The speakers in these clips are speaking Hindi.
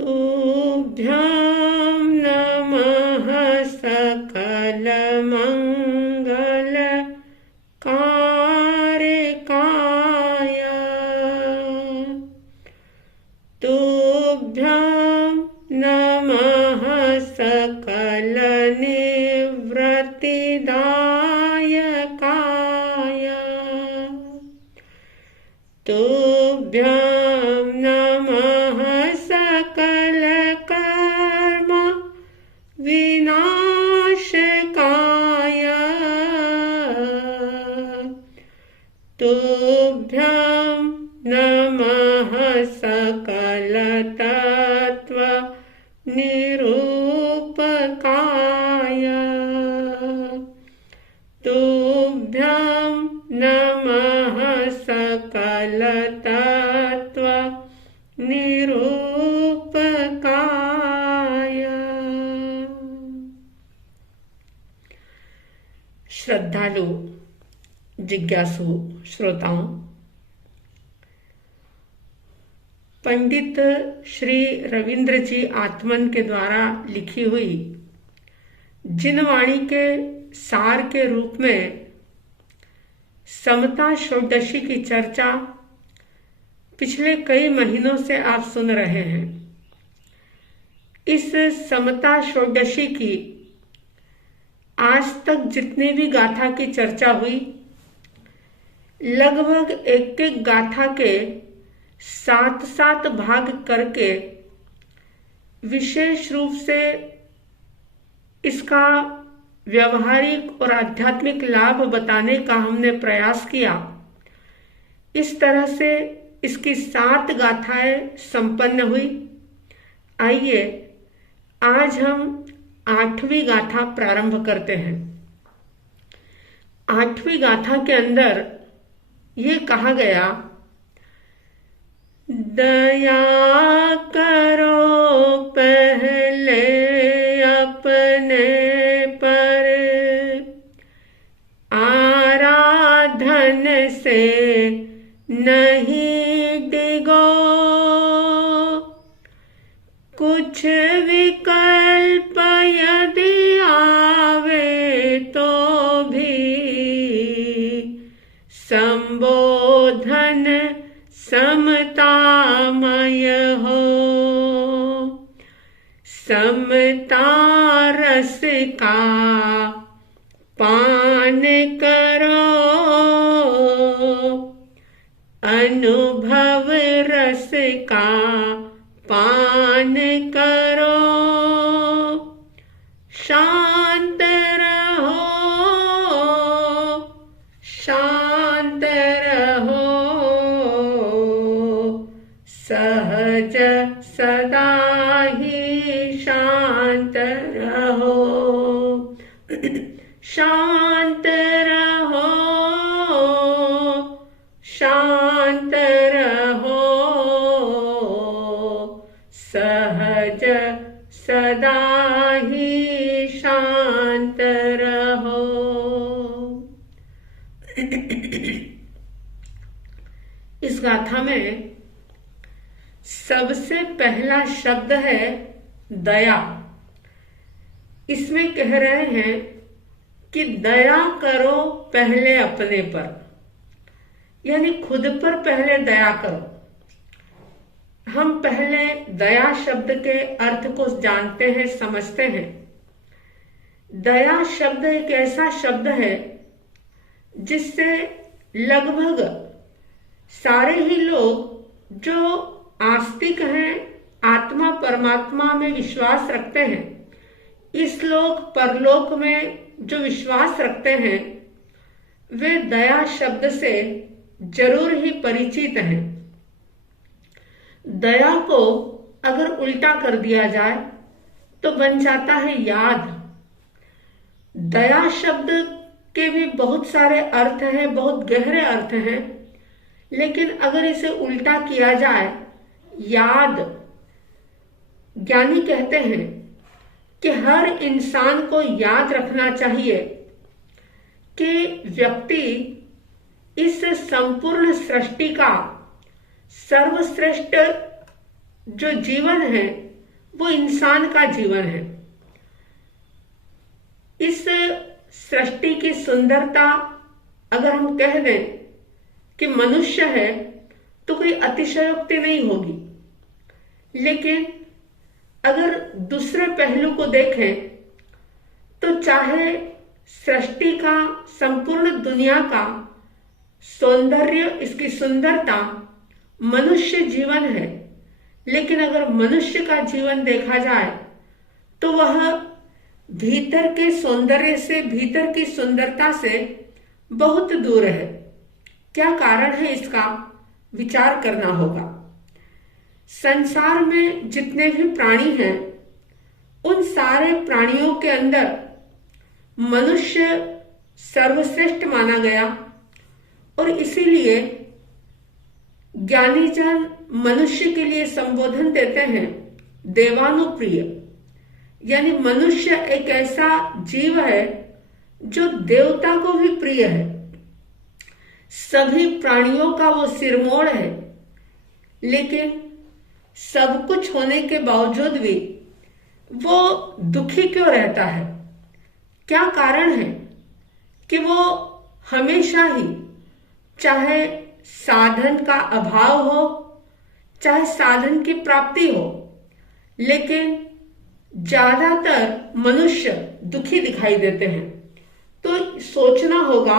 तुभ्यां नमः सकलमङ्गलकारकाय। तुभ्यां नमः सकलनिवृत्तिदायकाय। तुभ्यां नमः सकलकर्म विनाशकाय। तुभ्यां नमः सकलतत्त्वनिरूपकाय। तुभ्यां नमः सकलतत्त्वनिरूपकाय। श्रद्धालु जिज्ञासु श्रोताओं, पंडित श्री रविंद्र जी आत्मन के द्वारा लिखी हुई जिन वाणी के सार के रूप में समता षोडशी की चर्चा पिछले कई महीनों से आप सुन रहे हैं। इस समता षोडशी की आज तक जितनी भी गाथा की चर्चा हुई, लगभग एक एक गाथा के 7-7 भाग करके विशेष रूप से इसका व्यवहारिक और आध्यात्मिक लाभ बताने का हमने प्रयास किया। इस तरह से इसकी 7 गाथाएं संपन्न हुई। आइए आज हम 8वीं गाथा प्रारंभ करते हैं। 8वीं गाथा के अंदर ये कहा गया, दया करो पहले अपने पर, आराधन से नहीं डिगो, कुछ विकल्प यदि आवे तो भी संबोधन समतामय हो। समता रस का पान करो, अनुभव रस का पान करो। शांत रहो, शांत रहो, सहज सदा ही शांत रहो। शांत रहो, शांत रहो, सहज सदा ही शांत रहो। इस गाथा में सबसे पहला शब्द है दया। इसमें कह रहे हैं कि दया करो पहले अपने पर, यानी खुद पर पहले दया करो। हम पहले दया शब्द के अर्थ को जानते हैं, समझते हैं। दया शब्द एक ऐसा शब्द है जिससे लगभग सारे ही लोग जो आस्तिक हैं, आत्मा परमात्मा में विश्वास रखते हैं, इस लोक परलोक में जो विश्वास रखते हैं, वे दया शब्द से जरूर ही परिचित हैं। दया को अगर उल्टा कर दिया जाए तो बन जाता है याद। दया शब्द के भी बहुत सारे अर्थ हैं, बहुत गहरे अर्थ हैं, लेकिन अगर इसे उल्टा किया जाए याद, ज्ञानी कहते हैं कि हर इंसान को याद रखना चाहिए कि व्यक्ति इस संपूर्ण सृष्टि का सर्वश्रेष्ठ जो जीवन है वो इंसान का जीवन है। इस सृष्टि की सुंदरता अगर हम कह दें कि मनुष्य है तो कोई अतिशयोक्ति नहीं होगी, लेकिन अगर दूसरे पहलू को देखें तो चाहे सृष्टि का, संपूर्ण दुनिया का सौंदर्य, इसकी सुंदरता मनुष्य जीवन है, लेकिन अगर मनुष्य का जीवन देखा जाए तो वह भीतर के सौंदर्य से, भीतर की सुंदरता से बहुत दूर है। क्या कारण है इसका विचार करना होगा। संसार में जितने भी प्राणी हैं उन सारे प्राणियों के अंदर मनुष्य सर्वश्रेष्ठ माना गया और इसीलिए ज्ञानी जन मनुष्य के लिए संबोधन देते हैं देवानुप्रिय। यानी मनुष्य एक ऐसा जीव है जो देवता को भी प्रिय है, सभी प्राणियों का वो सिरमौर है, लेकिन सब कुछ होने के बावजूद भी वो दुखी क्यों रहता है? क्या कारण है कि वो हमेशा ही, चाहे साधन का अभाव हो, चाहे साधन की प्राप्ति हो, लेकिन ज्यादातर मनुष्य दुखी दिखाई देते हैं। तो सोचना होगा,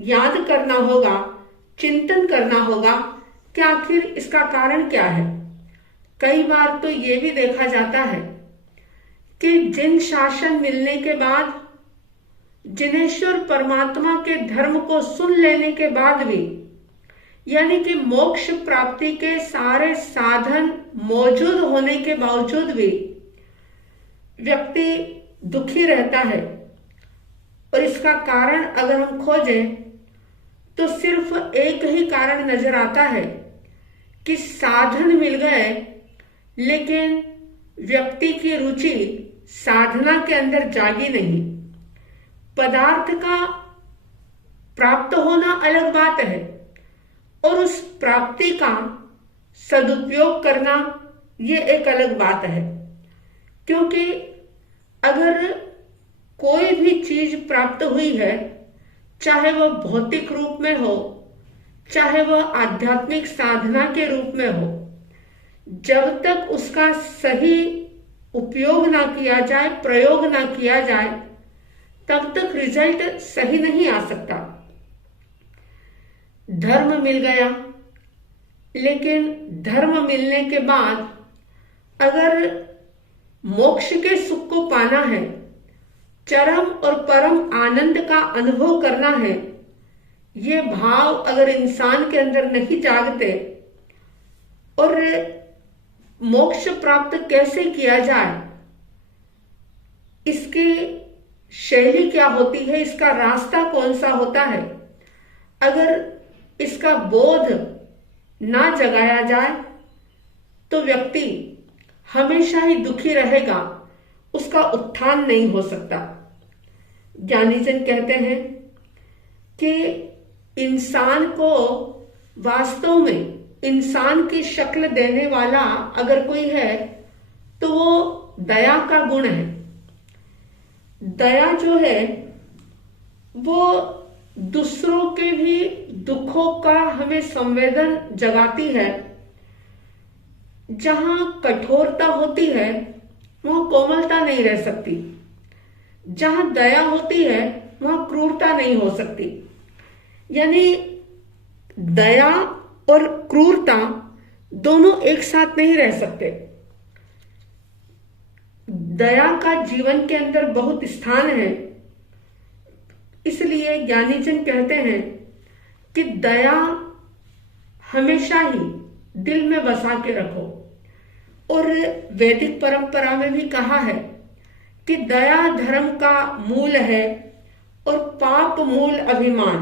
याद करना होगा, चिंतन करना होगा कि आखिर इसका कारण क्या है। कई बार तो ये भी देखा जाता है कि जिन शासन मिलने के बाद, जिनेश्वर परमात्मा के धर्म को सुन लेने के बाद भी, यानी कि मोक्ष प्राप्ति के सारे साधन मौजूद होने के बावजूद भी व्यक्ति दुखी रहता है। और इसका कारण अगर हम खोजें तो सिर्फ एक ही कारण नजर आता है कि साधन मिल गए, लेकिन व्यक्ति की रुचि साधना के अंदर जागी नहीं। पदार्थ का प्राप्त होना अलग बात है और उस प्राप्ति का सदुपयोग करना ये एक अलग बात है। क्योंकि अगर कोई भी चीज प्राप्त हुई है, चाहे वह भौतिक रूप में हो, चाहे वह आध्यात्मिक साधना के रूप में हो, जब तक उसका सही उपयोग ना किया जाए, प्रयोग ना किया जाए, तब तक रिजल्ट सही नहीं आ सकता। धर्म मिल गया, लेकिन धर्म मिलने के बाद अगर मोक्ष के सुख को पाना है, चरम और परम आनंद का अनुभव करना है, ये भाव अगर इंसान के अंदर नहीं जागते और मोक्ष प्राप्त कैसे किया जाए, इसकी शैली क्या होती है, इसका रास्ता कौन सा होता है, अगर इसका बोध ना जगाया जाए तो व्यक्ति हमेशा ही दुखी रहेगा, उसका उत्थान नहीं हो सकता। ज्ञानीजन कहते हैं कि इंसान को वास्तव में इंसान की शक्ल देने वाला अगर कोई है तो वो दया का गुण है। दया जो है वो दूसरों के भी दुखों का हमें संवेदन जगाती है। जहां कठोरता होती है वहां कोमलता नहीं रह सकती, जहां दया होती है वहां क्रूरता नहीं हो सकती। यानी दया और क्रूरता दोनों एक साथ नहीं रह सकते। दया का जीवन के अंदर बहुत स्थान है, इसलिए ज्ञानीजन कहते हैं कि दया हमेशा ही दिल में बसा के रखो। और वैदिक परंपरा में भी कहा है कि दया धर्म का मूल है और पाप मूल अभिमान।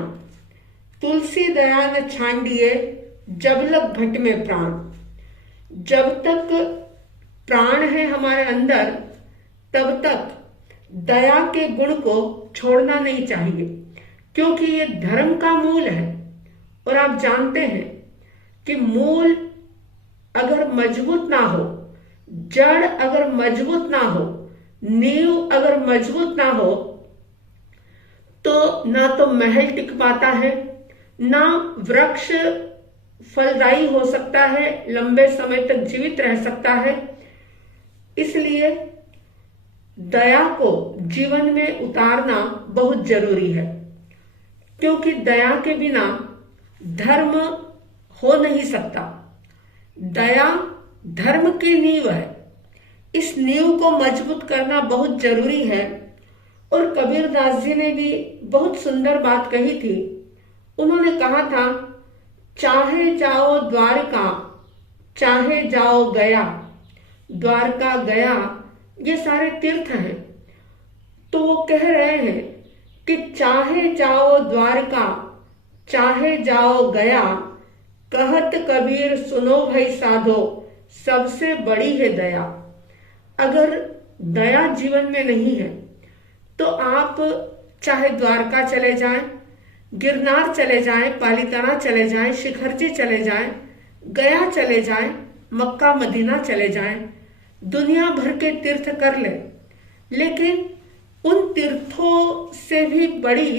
तुलसी दया न छांडिए जब लग घट में प्राण। जब तक प्राण है हमारे अंदर तब तक दया के गुण को छोड़ना नहीं चाहिए, क्योंकि ये धर्म का मूल है। और आप जानते हैं कि मूल अगर मजबूत ना हो, जड़ अगर मजबूत ना हो, नींव अगर मजबूत ना हो, तो ना तो महल टिक पाता है, ना वृक्ष फलदायी हो सकता है, लंबे समय तक जीवित रह सकता है। इसलिए दया को जीवन में उतारना बहुत जरूरी है, क्योंकि दया के बिना धर्म हो नहीं सकता। दया धर्म की नींव है। इस नींव को मजबूत करना बहुत जरूरी है। और कबीरदास जी ने भी बहुत सुंदर बात कही थी। उन्होंने कहा था, चाहे जाओ द्वारका, चाहे जाओ गया। द्वारका, गया ये सारे तीर्थ हैं। तो वो कह रहे हैं कि चाहे जाओ द्वारका, चाहे जाओ गया, कहत कबीर सुनो भाई साधो, सबसे बड़ी है दया। अगर दया जीवन में नहीं है तो आप चाहे द्वारका चले जाएं, गिरनार चले जाएं, पालीताना चले जाएं, शिखरजी चले जाएं, गया चले जाएं, मक्का मदीना चले जाएं, दुनिया भर के तीर्थ कर ले, लेकिन उन तीर्थों से भी बड़ी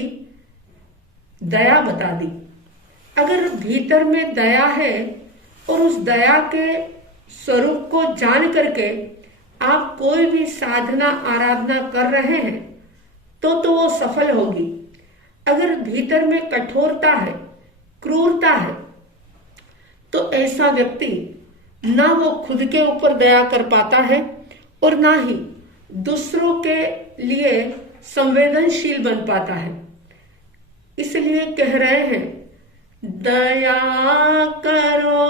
दया बता दी। अगर भीतर में दया है और उस दया के स्वरूप को जान करके आप कोई भी साधना आराधना कर रहे हैं तो वो सफल होगी। अगर भीतर में कठोरता है, क्रूरता है, तो ऐसा व्यक्ति ना वो खुद के ऊपर दया कर पाता है और ना ही दूसरों के लिए संवेदनशील बन पाता है। इसलिए कह रहे हैं, दया करो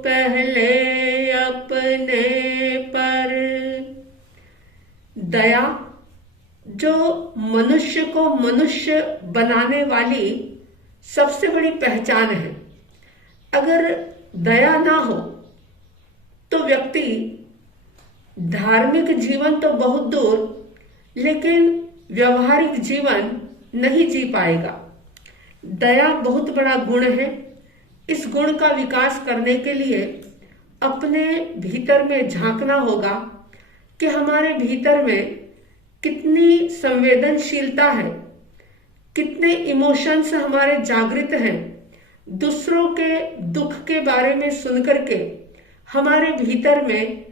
पहले अपने पर। दया जो मनुष्य को मनुष्य बनाने वाली सबसे बड़ी पहचान है। अगर दया ना हो तो व्यक्ति धार्मिक जीवन तो बहुत दूर, लेकिन व्यवहारिक जीवन नहीं जी पाएगा। दया बहुत बड़ा गुण है। इस गुण का विकास करने के लिए अपने भीतर में झांकना होगा कि हमारे भीतर में कितनी संवेदनशीलता है, कितने इमोशंस हमारे जागृत हैं। दूसरों के दुख के बारे में सुनकर के हमारे भीतर में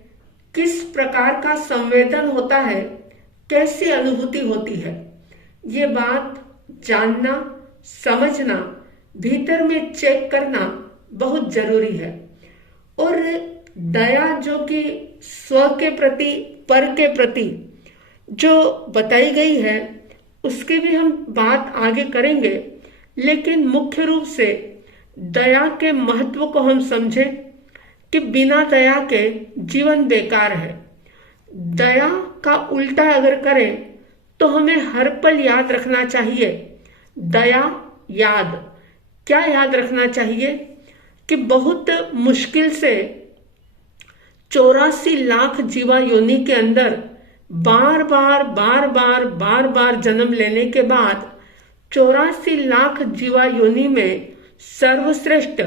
किस प्रकार का संवेदन होता है, कैसी अनुभूति होती है, ये बात जानना, समझना, भीतर में चेक करना बहुत जरूरी है। और दया जो कि स्व के प्रति, पर के प्रति जो बताई गई है, उसकी भी हम बात आगे करेंगे, लेकिन मुख्य रूप से दया के महत्व को हम समझें कि बिना दया के जीवन बेकार है। दया का उल्टा अगर करें तो हमें हर पल याद रखना चाहिए, दया याद। क्या याद रखना चाहिए कि बहुत मुश्किल से 84 लाख जीवा योनि के अंदर बार बार जन्म लेने के बाद 84 लाख जीवा योनि में सर्वश्रेष्ठ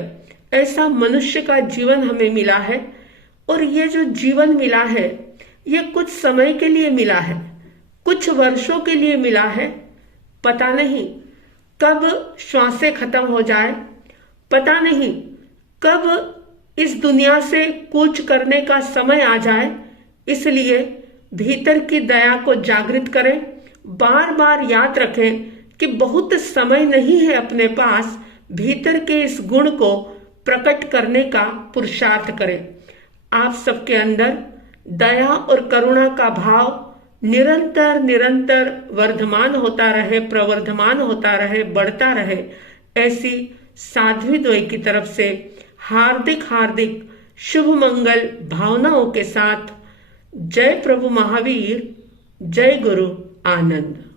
ऐसा मनुष्य का जीवन हमें मिला है। और ये जो जीवन मिला है, ये कुछ समय के लिए मिला है, कुछ वर्षों के लिए मिला है। पता नहीं कब श्वासें खत्म हो जाए, पता नहीं कब इस दुनिया से कूच करने का समय आ जाए। इसलिए भीतर की दया को जागृत करें, बार बार याद रखें कि बहुत समय नहीं है अपने पास। भीतर के इस गुण को प्रकट करने का पुरुषार्थ करें। आप सबके अंदर दया और करुणा का भाव निरंतर वर्धमान होता रहे, प्रवर्धमान होता रहे, बढ़ता रहे। ऐसी साध्वी द्वय की तरफ से हार्दिक शुभ मंगल भावनाओं के साथ जय प्रभु महावीर, जय गुरु आनंद।